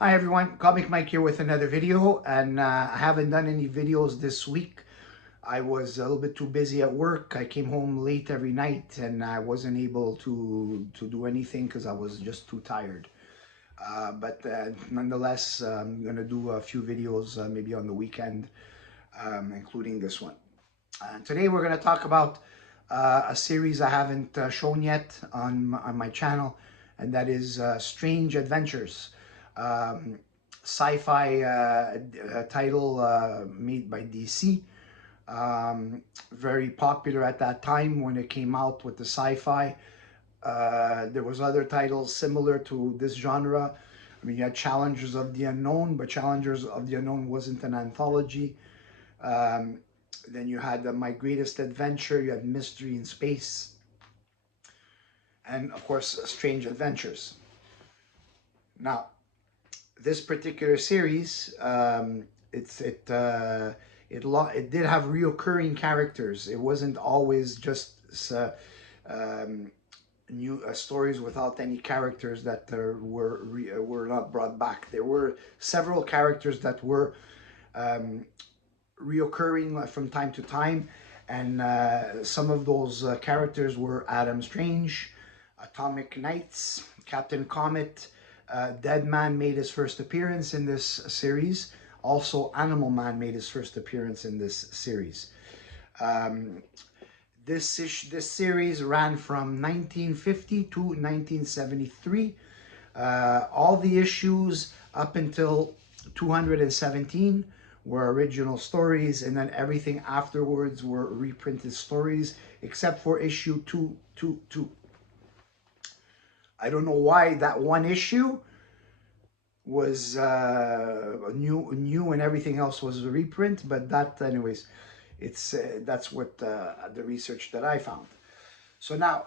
Hi everyone, Comic Mike here with another video, and I haven't done any videos this week. I was a little bit too busy at work. I came home late every night and I wasn't able to do anything because I was just too tired. But nonetheless, I'm gonna do a few videos maybe on the weekend, including this one. Today we're gonna talk about a series I haven't shown yet on my channel, and that is Strange Adventures. Um, Sci-fi title made by DC. Very popular at that time when it came out with the sci-fi. There was other titles similar to this genre. I mean, you had Challengers of the Unknown, but Challengers of the Unknown wasn't an anthology. Um, then you had My Greatest Adventure, you had Mystery in Space, and of course, Strange Adventures. Now, this particular series, it did have reoccurring characters. It wasn't always just um, new stories without any characters that were not brought back. There were several characters that were um, reoccurring from time to time, and some of those characters were Adam Strange, Atomic Knights, Captain Comet. Dead Man made his first appearance in this series. Also, Animal Man made his first appearance in this series. Um, this series ran from 1950 to 1973. All the issues up until 217 were original stories, and then everything afterwards were reprinted stories, except for issue 222. I don't know why that one issue was new and everything else was a reprint, but that, anyways, it's that's what the research that I found. So now,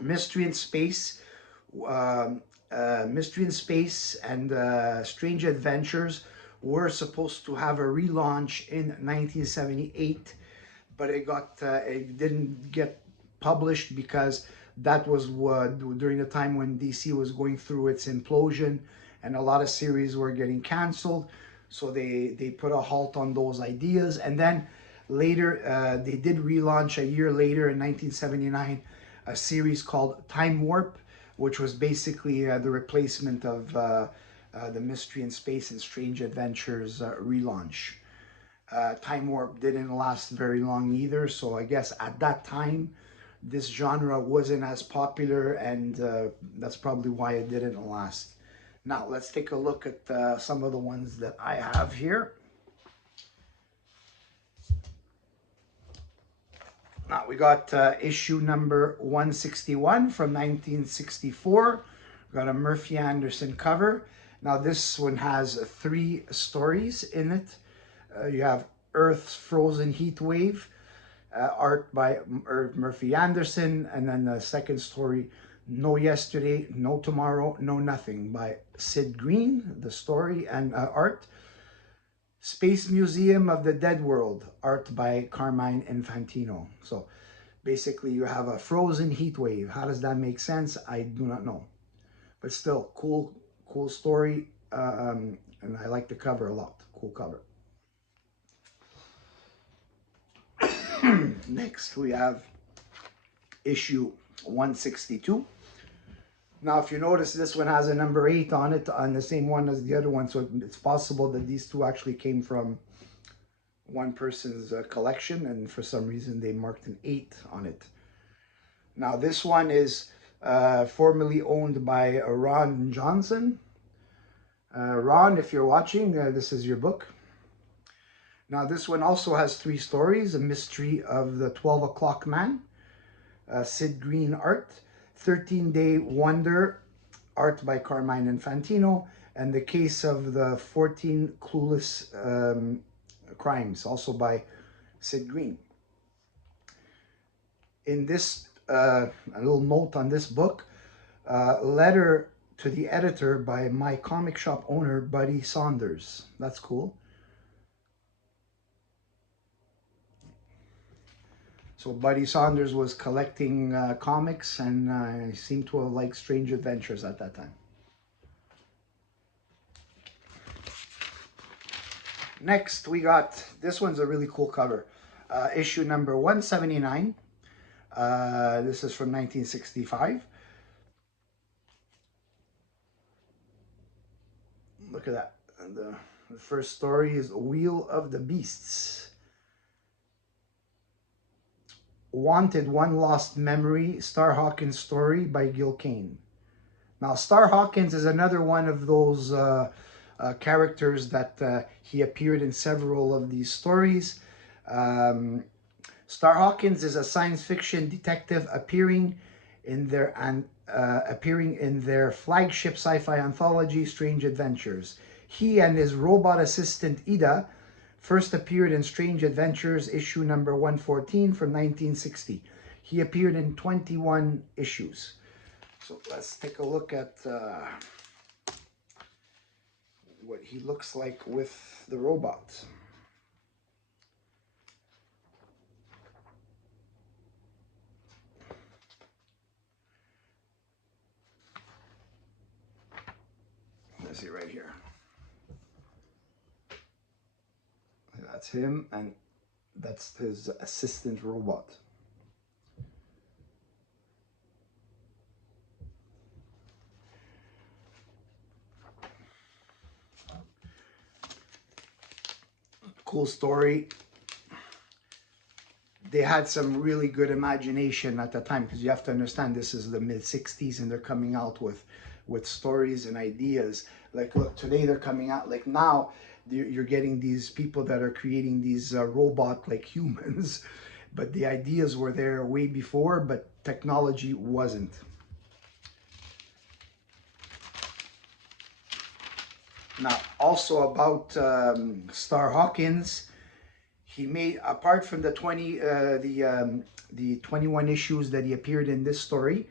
Mystery in Space, um, Mystery in Space, and Strange Adventures were supposed to have a relaunch in 1978, but it didn't get published because that was during the time when DC was going through its implosion, and a lot of series were getting canceled. So they put a halt on those ideas, and then later they did relaunch a year later in 1979 a series called Time Warp, which was basically the replacement of the Mystery in Space and Strange Adventures relaunch. Time Warp didn't last very long either, so I guess at that time this genre wasn't as popular, and that's probably why it didn't last. Now let's take a look at some of the ones that I have here. Now we got issue number 161 from 1964. We got a Murphy Anderson cover. Now this one has three stories in it. You have Earth's Frozen Heat Wave, art by Murphy Anderson, and then the second story, No Yesterday, No Tomorrow, No Nothing by Sid Green, the story and art. Space Museum of the Dead World, art by Carmine Infantino. So basically you have a frozen heat wave. How does that make sense? I do not know. But still, cool story. And I like the cover a lot. Cool cover. Next, we have issue 162. Now, if you notice, this one has a number 8 on it, on the same one as the other one. So it's possible that these two actually came from one person's collection, and for some reason they marked an 8 on it. Now, this one is formerly owned by Ron Johnson. Ron, if you're watching, this is your book. Now, this one also has three stories: A Mystery of the 12 O'Clock Man, Sid Green art, 13-Day Wonder, art by Carmine Infantino, and The Case of the 14 Clueless Crimes, also by Sid Green. In this, a little note on this book, letter to the editor by my comic shop owner, Buddy Saunders. That's cool. So Buddy Saunders was collecting comics, and seemed to have liked Strange Adventures at that time. Next, we got, this one's a really cool cover. Issue number 179. This is from 1965. Look at that. And the first story is Wheel of the Beasts. Wanted One Lost Memory, Star Hawkins story by Gil Kane. Now, Star Hawkins is another one of those characters that he appeared in several of these stories. Star Hawkins is a science fiction detective appearing in their flagship sci-fi anthology, Strange Adventures. He and his robot assistant Ida first appeared in Strange Adventures issue number 114 from 1960. He appeared in 21 issues. So let's take a look at what he looks like with the robot. Let's see right here. That's him, and that's his assistant robot. Cool story. They had some really good imagination at the time, because you have to understand this is the mid-60s and they're coming out with stories and ideas. Like, look, today they're coming out, like now you're getting these people that are creating these robot like humans, but the ideas were there way before, but technology wasn't. Now, also about Star Hawkins, he made, apart from the 21 issues that he appeared in this story,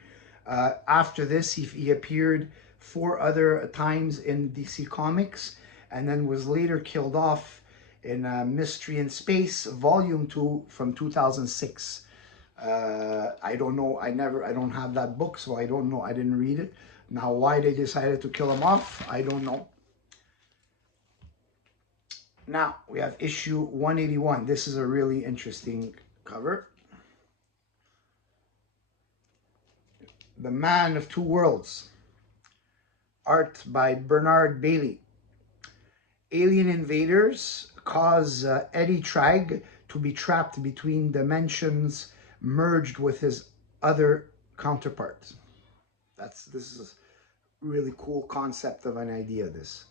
after this he appeared 4 other times in DC Comics, and then was later killed off in Mystery in Space Volume 2 from 2006. I don't know, I don't have that book, so I don't know, I didn't read it. Now, why they decided to kill him off, I don't know. Now, we have issue 181. This is a really interesting cover. The Man of Two Worlds. Art by Bernard Bailey. Alien invaders cause Eddie Tragg to be trapped between dimensions, merged with his other counterpart. This is a really cool concept of an idea, this.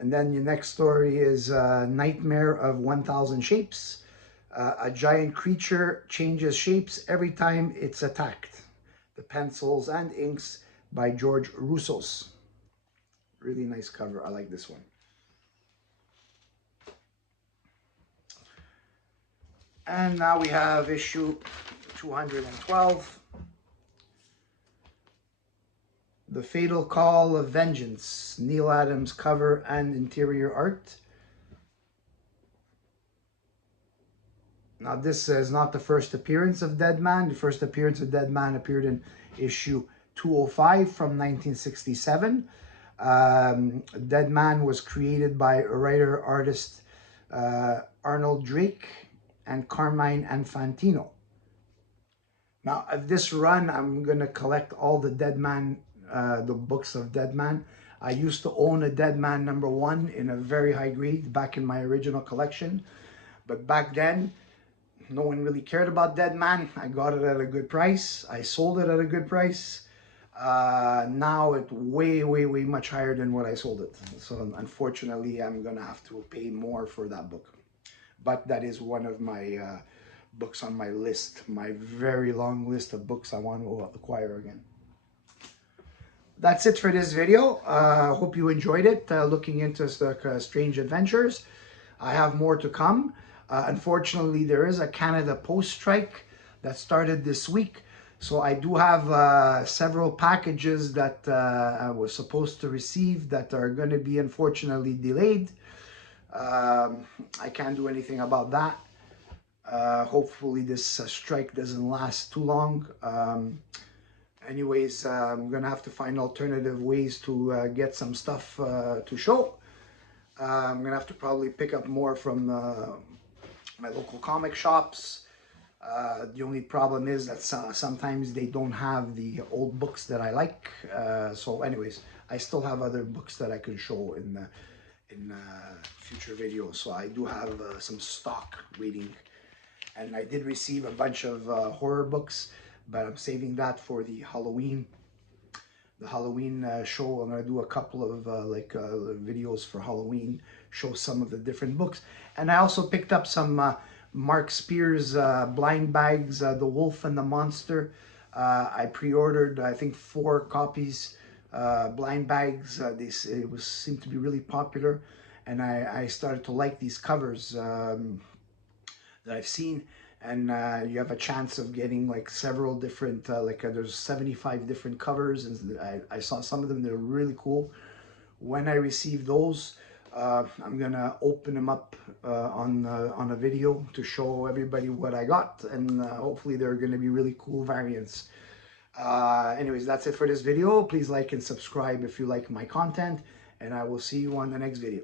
And then your next story is Nightmare of 1,000 Shapes. A giant creature changes shapes every time it's attacked. The pencils and inks by George Roussos. Really nice cover. I like this one. And now we have issue 212. The Fatal Call of Vengeance. Neil Adams cover and interior art. Now, this is not the first appearance of Deadman. The first appearance of Deadman appeared in issue 205 from 1967. Deadman was created by writer-artist Arnold Drake and Carmine Infantino. Now, at this run, I'm going to collect all the Deadman, the books of Deadman. I used to own a Deadman #1 in a very high grade back in my original collection. But back then, no one really cared about Deadman. I got it at a good price. I sold it at a good price. Now it's way much higher than what I sold it. So unfortunately, I'm going to have to pay more for that book. But that is one of my books on my list, my very long list of books I want to acquire again. That's it for this video. Hope you enjoyed it, looking into the Strange Adventures. I have more to come. Unfortunately, there is a Canada Post strike that started this week. So I do have several packages that I was supposed to receive that are going to be unfortunately delayed. I can't do anything about that. Hopefully this strike doesn't last too long. Anyways, I'm gonna have to find alternative ways to get some stuff to show. I'm gonna have to probably pick up more from my local comic shops. The only problem is that sometimes they don't have the old books that I like. So, anyways, I still have other books that I can show in future videos. So I do have some stock waiting, and I did receive a bunch of horror books, but I'm saving that for the Halloween show. I'm gonna do a couple of videos for Halloween, show some of the different books, and I also picked up some Mark Spears blind bags, The Wolf and the Monster. I pre-ordered, I think, 4 copies. Blind bags. It was seemed to be really popular, and I started to like these covers that I've seen, and you have a chance of getting like several different there's 75 different covers, and I saw some of them. They're really cool. When I receive those, I'm gonna open them up on a video to show everybody what I got, and hopefully they're gonna be really cool variants. Anyways, that's it for this video. Please like and subscribe if you like my content, and I will see you on the next video.